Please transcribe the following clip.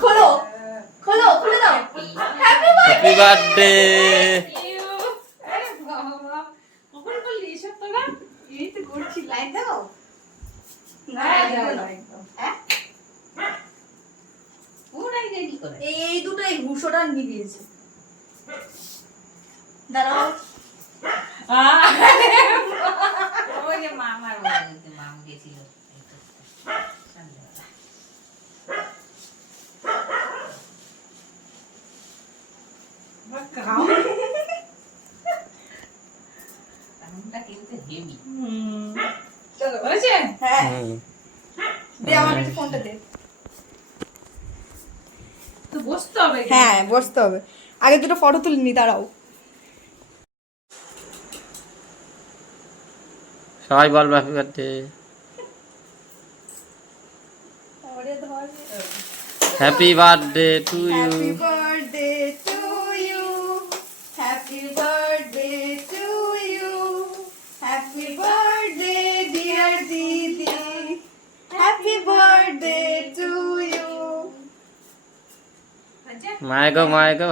খোলো খোলো খুলে দাও। Happy happy birthday. আরে বাবা, কখন বললি এসব তোরা? এই তো করছি, লাইট দাও। এই দুটো এই ঘুষোটা নিয়ে দিয়েছে। দাঁড়াও। ওই যে মামার বাড়িতে মামু গেছিল এই তো সন্ধ্যাবেলা। কামটা কিন্তু হেভি। চলো হয়েছে? হ্যাঁ হুম। দে আমার কাছে ফোনটা দে। তো বসতে হবে এখানে। হ্যাঁ বসতে হবে, আগে দুটো ফটো তুলে নি, দাঁড়াও। সবাই বল happy birthday. Happy birthday to you. Happy birthday to you, happy birthday to you, happy birthday dear didi, happy birthday to you. আচ্ছা মায়েগো মায়েগো।